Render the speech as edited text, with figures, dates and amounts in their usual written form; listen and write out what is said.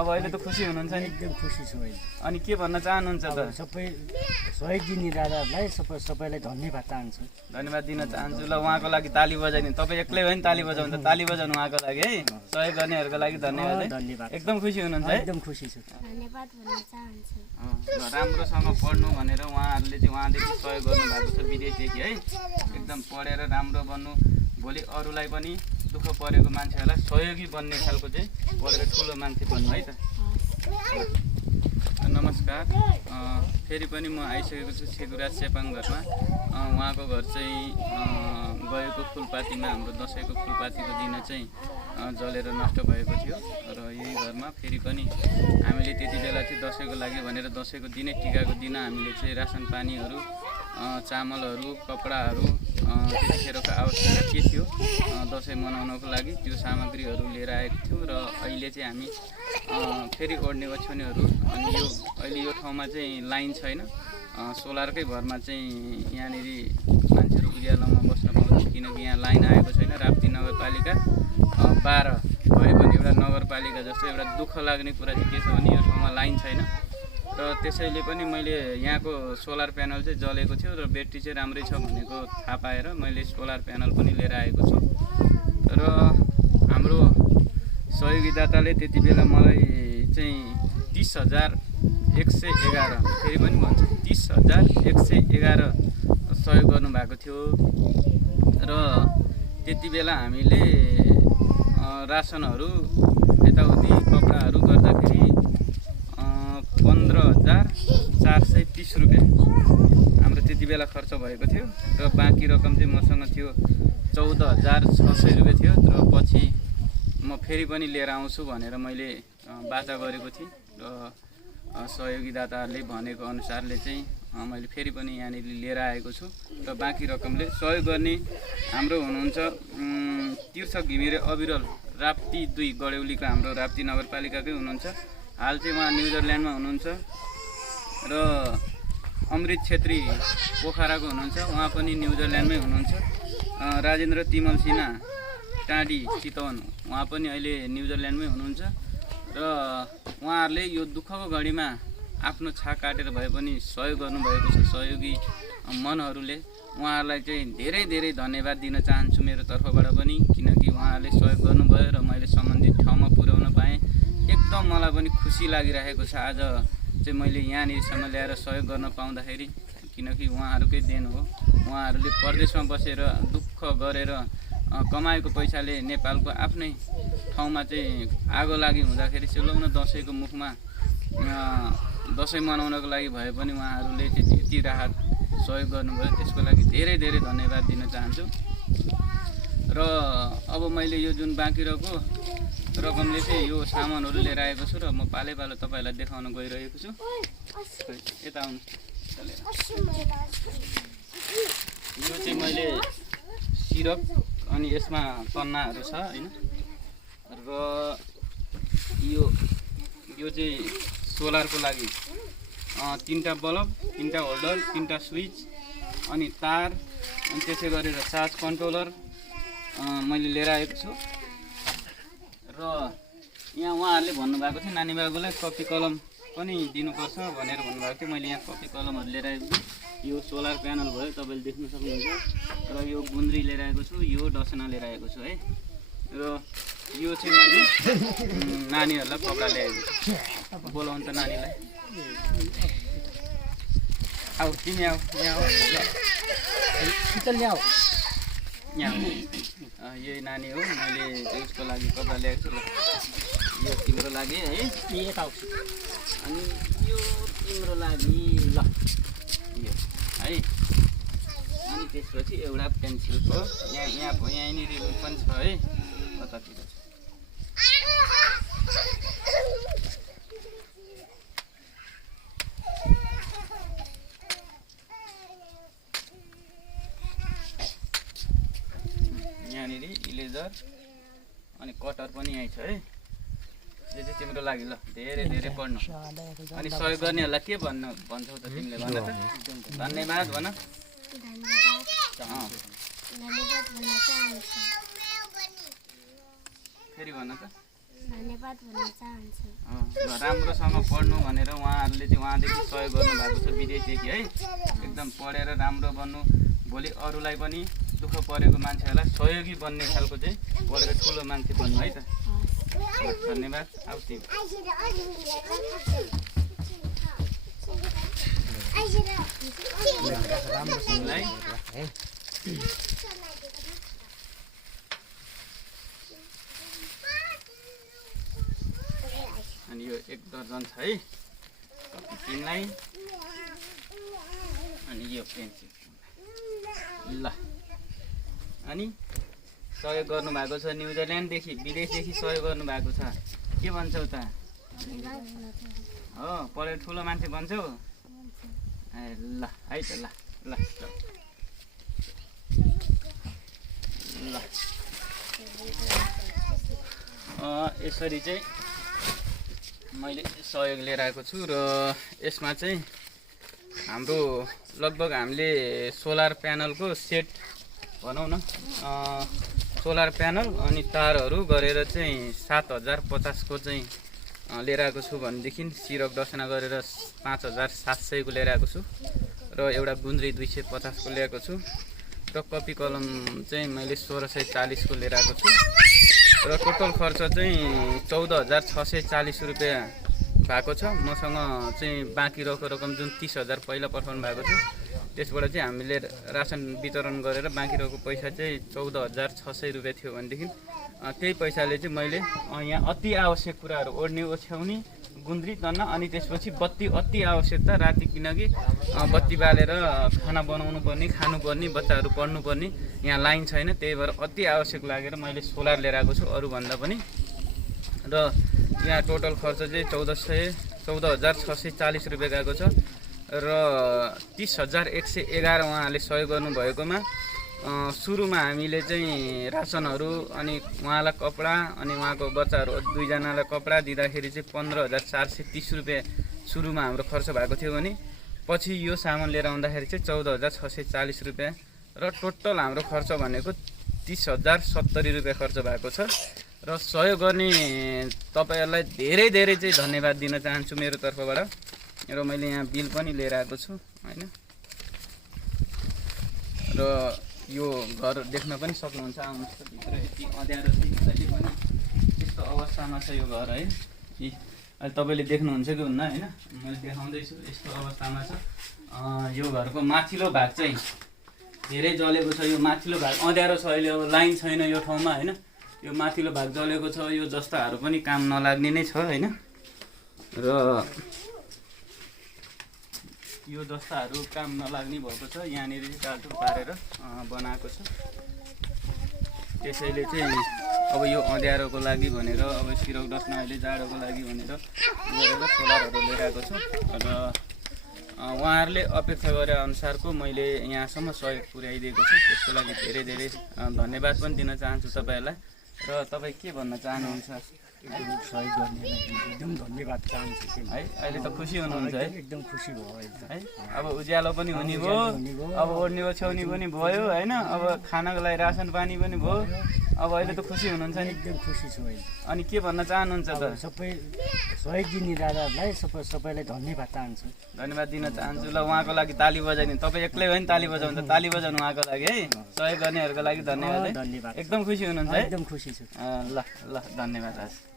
अब अहिले त खुसी हुनुहुन्छ नि? एकदम खुसी छु अहिले। अनि के भन्न चाहनुहुन्छ त? सबै सहयोग दिने दादाहरूलाई सबैलाई धन्यवाद चाहन्छु। धन्यवाद दिन चाहन्छु। ल उहाँको लागि ताली बजाइदिनु। तपाईँ एक्लै हो नि ताली बजाउनु, त ताली बजाउनु उहाँको लागि है। सहयोग गर्नेहरूको लागि धन्यवाद है। धन्यवाद। एकदम खुसी हुनुहुन्छ है? एकदम खुसी छु। धन्यवाद भन्न चाहन्छु। राम्रोसँग पढ्नु भनेर उहाँहरूले चाहिँ उहाँदेखि सहयोग गर्नुभएको छ विदेशदेखि है। एकदम पढेर राम्रो बन्नु, भोलि अरूलाई पनि दुःख परेको मान्छेहरूलाई सहयोगी बन्ने खालको चाहिँ पढेर ठुलो मान्छे बन्नु है त। नमस्कार। फेरि पनि म आइसकेको छु सेगुराज चेपाङ घरमा। उहाँको घर चाहिँ गएको फुलपातीमा हाम्रो दसैँको फुलपातीको दिन चाहिँ जलेर नष्ट भएको थियो र यही घरमा फेरि पनि हामीले त्यति बेला चाहिँ दसैँको लागि भनेर दसैँको दिनै टिकाको दिन हामीले चाहिँ रासन पानीहरू, चामलहरू, कपडाहरू, त्यतिखेरको आवश्यकता के थियो दसैँ मनाउनको लागि त्यो सामग्रीहरू लिएर आएको थियौँ र अहिले चाहिँ हामी फेरि ओड्ने ओछ्याउनेहरू। अनि यो अहिले यो ठाउँमा चाहिँ लाइन छैन, सोलरकै भरमा चाहिँ यहाँनिर मान्छेहरू उज्यालोमा बस्न पाउँछ किनकि यहाँ लाइन आएको छैन। राप्ती नगरपालिका 12 भए पनि एउटा नगरपालिका जस्तो एउटा दुःख लाग्ने कुरा चाहिँ के छ भने यो ठाउँमा लाइन छैन र त्यसैले पनि मैले यहाँको सोलर प्यानल चाहिँ जलेको थियो र ब्याट्री चाहिँ राम्रै छ भनेको थाहा पाएर मैले सोलर प्यानल पनि लिएर आएको छु। र हाम्रो सहयोगीदाताले त्यति बेला मलाई चाहिँ 30,111 फेरि पनि भन्छ 30,111 सहयोग गर्नुभएको थियो र त्यति बेला हामीले रासनहरू यताउति कपडाहरू गर्दाखेरि 15,430 रुपियाँ हाम्रो त्यति बेला खर्च भएको थियो र बाँकी रकम चाहिँ मसँग थियो 14,600 रुपियाँ थियो। र पछि म फेरि पनि लिएर आउँछु भनेर मैले वाचा गरेको थिएँ र सहयोगीदाताहरूले भनेको अनुसारले चाहिँ मैले फेरि पनि यहाँनिर लिएर आएको छु र बाँकी रकमले सहयोग गर्ने हाम्रो हुनुहुन्छ तीर्थ घिमिरे अविरल राप्ती 2 गडेउलीको हाम्रो राप्ती नगरपालिकाकै हुनुहुन्छ। हाल चाहिँ उहाँ न्युजिल्यान्डमा हुनुहुन्छ र अमृत छेत्री पोखराको हुनुहुन्छ, उहाँ पनि न्युजिल्यान्डमै हुनुहुन्छ। राजेन्द्र तिमल सिन्हा टाँडी चितवन उहाँ पनि अहिले न्युजिल्यान्डमै हुनुहुन्छ र उहाँहरूले यो दुःखको घडीमा आफ्नो छाक काटेर भए पनि सहयोग गर्नुभएको छ। सहयोगी मनहरूले उहाँहरूलाई चाहिँ धेरै धेरै धन्यवाद दिन चाहन्छु मेरो तर्फबाट पनि किनकि उहाँहरूले सहयोग गर्नुभयो र मैले सम्बन्धित ठाउँमा पुर्याउन पाएँ। एकदम मलाई पनि खुसी लागिरहेको छ आज चाहिँ मैले यहाँनिरसम्म ल्याएर सहयोग गर्न पाउँदाखेरि किनकि उहाँहरूकै देन हो। उहाँहरूले परदेशमा बसेर दुःख गरेर कमाएको पैसाले नेपालको आफ्नै ठाउँमा चाहिँ आगो लागि हुँदाखेरि सेलाउन दसैँको मुखमा दसैँ मनाउनको लागि भए पनि उहाँहरूले त्यति राहत सहयोग गर्नुभयो, त्यसको लागि धेरै धेरै धन्यवाद दिन चाहन्छु। र अब मैले यो जुन बाँकी रहेको रकमले चाहिँ यो सामानहरू लिएर आएको छु र म पालै पालो तपाईँलाई देखाउन गइरहेको छु। यता आउनु। यो चाहिँ मैले सिरप अनि यसमा तन्नाहरू छ हैन र यो चाहिँ सोलरको लागि 3टा बल्ब, 3टा होल्डर, 3टा स्विच अनि तार अनि त्यसै गरेर चार्ज कन्ट्रोलर मैले लिएर आएको छु। र यहाँ उहाँहरूले भन्नुभएको थियो नानी बाबुलाई कपी कलम पनि दिनुपर्छ भनेर भन्नुभएको थियो। मैले यहाँ कपी कलमहरू लिएर आएको छु। यो सोलर प्यानल भयो तपाईँले देख्न सक्नुहुन्छ र यो गुन्द्री लिएर आएको छु, यो डसना लिएर आएको छु है। र यो चाहिँ मैले नानीहरूलाई कपडा ल्याएको छु। बोलाउनु त नानीलाई। आऊ तिमी आऊ यहाँ आऊ यहाँ यही नानी हो, मैले उसको लागि कपडा ल्याएको छु। ल यो तिम्रो लागि है, अनि यो तिम्रो लागि ल यो है। अनि त्यसपछि एउटा पेन्सिलको यहाँनिर पनि छ है, कतातिर छ। यहाँनिर इरेजर अनि कटर पनि यहीँ छ है। यो चाहिँ तिम्रो लागि ल, धेरै धेरै पढ्नु। अनि सहयोग गर्नेहरूलाई के भन्छौ त तिमीले भन त? धन्यवाद भन। फेरि भन त। धन्यवाद भन्न चाहन्छु। राम्रोसँग पढ्नु भनेर उहाँहरूले चाहिँ उहाँदेखि सहयोग गर्नुभएको छ विदेशदेखि है। एकदम पढेर राम्रो बन्नु, भोलि अरूलाई पनि दुःख परेको मान्छेहरूलाई सहयोगी बन्ने खालको चाहिँ पढेर ठुलो मान्छे बन्नु है त। धन्यवाद। अब तिमी है अनि यो 1 दर्जन छ है तिमीलाई, अनि यो पेन्सिल ल। अनि सहयोग गर्नुभएको छ न्युजिल्यान्डदेखि, विदेशदेखि सहयोग गर्नुभएको छ। के भन्छौ त? हो पढेर ठुलो मान्छे बन्छौ? ए ल है त ल ल ल यसरी चाहिँ मैले सहयोग लिएर आएको छु र यसमा चाहिँ हाम्रो लगभग हामीले सोलर प्यानलको सेट भनौँ न, सोलर प्यानल अनि तारहरू गरेर चाहिँ 7050 को चाहिँ लिएर आएको छु भनेदेखि सिरक दसना गरेर 5700 को लिएर आएको छु र एउटा गुन्द्री 250 को ल्याएको छु र कपी कलम चाहिँ मैले 1640 को लिएर आएको छु र टोटल खर्च चाहिँ 14640 रुपियाँ भएको छ। मसँग चाहिँ बाँकी रहेको रकम जुन 30,000 पहिला पठाउनु भएको थियो त्यसबाट चाहिँ हामीले रासन वितरण गरेर बाँकी रहेको पैसा चाहिँ 14,600 रुपियाँ थियो भनेदेखि त्यही पैसाले चाहिँ मैले यहाँ अति आवश्यक कुराहरू ओढ्ने ओछ्याउने गुन्द्री तन्न अनि त्यसपछि बत्ती अति आवश्यकता राति, किनकि बत्ती बालेर खाना बनाउनु पर्ने, खानुपर्ने, बच्चाहरू पढ्नुपर्ने, यहाँ लाइन छैन, त्यही भएर अति आवश्यक लागेर मैले सोलर लिएर आएको छु अरूभन्दा पनि। र यहाँ टोटल खर्च चाहिँ 14,640 रुपियाँ गएको छ र 30,111 उहाँले सहयोग गर्नुभएकोमा सुरुमा हामीले चाहिँ रासनहरू अनि उहाँलाई कपडा अनि उहाँको बच्चाहरू 2 जनालाई कपडा दिँदाखेरि चाहिँ 15,430 रुपियाँ सुरुमा हाम्रो खर्च भएको थियो भने पछि यो सामान लिएर आउँदाखेरि चाहिँ 14,640 रुपियाँ र टोटल हाम्रो खर्च भनेको 30,070 रुपियाँ खर्च भएको छ। र सहयोग गर्ने तपाईँहरूलाई धेरै धेरै चाहिँ धन्यवाद दिन चाहन्छु मेरो तर्फबाट। र मैले यहाँ बिल पनि लिएर आएको छु हैन। र यो घर देख्न पनि सक्नुहुन्छ, आउनुहोस् त भित्र। यति अँध्यारो चाहिँ अहिले पनि यस्तो अवस्थामा छ यो घर है। अहिले तपाईँले देख्नुहुन्छ कि हुन्न हैन, मैले देखाउँदैछु यस्तो अवस्थामा छ। यो घरको माथिल्लो भाग चाहिँ धेरै जलेको छ। यो माथिल्लो भाग अँध्यारो छ अहिले, अब लाइन छैन यो ठाउँमा हैन। यो माथिल्लो भाग जलेको छ, यो जस्ताहरू पनि काम नलाग्ने नै छ हैन। र यो जस्ताहरू काम नलाग्ने भएको छ, यहाँनिर चाहिँ टालटुल पारेर बनाएको छ। त्यसैले चाहिँ अब यो अँध्यारोको लागि भनेर, अब सिरक डस्न अहिले जाडोको लागि भनेर गरेर सोलरहरू लिएर आएको छु। र उहाँहरूले अपेक्षा गरे अनुसारको मैले यहाँसम्म सहयोग पुर्याइदिएको छु, त्यसको लागि धेरै धेरै धन्यवाद पनि दिन चाहन्छु तपाईँहरूलाई। र तपाईँ के भन्न चाहनुहुन्छ? एकदम सहयोग गर्ने एकदम धन्यवाद चाहन्छु है। अहिले त खुसी हुनुहुन्छ है? एकदम खुसी भयो है। अब उज्यालो पनि हुने भयो, अब ओढ्ने ओछ्याउने पनि भयो होइन, अब खानाको लागि रासन पानी पनि भयो, अब अहिले त खुसी हुनुहुन्छ नि? एकदम खुसी छु अहिले। अनि के भन्न चाहनुहुन्छ त? सबै सहयोग दिने दादाहरूलाई सबैलाई धन्यवाद चाहन्छु। धन्यवाद दिन चाहन्छु। ल उहाँको लागि ताली बजाइदिनु। तपाईँ एक्लै हो नि ताली बजाउनु, त ताली बजाउनु उहाँको लागि है। सहयोग गर्नेहरूको लागि धन्यवाद है। धन्यवाद। एकदम खुसी हुनुहुन्छ है? एकदम खुसी छु। ल ल धन्यवाद।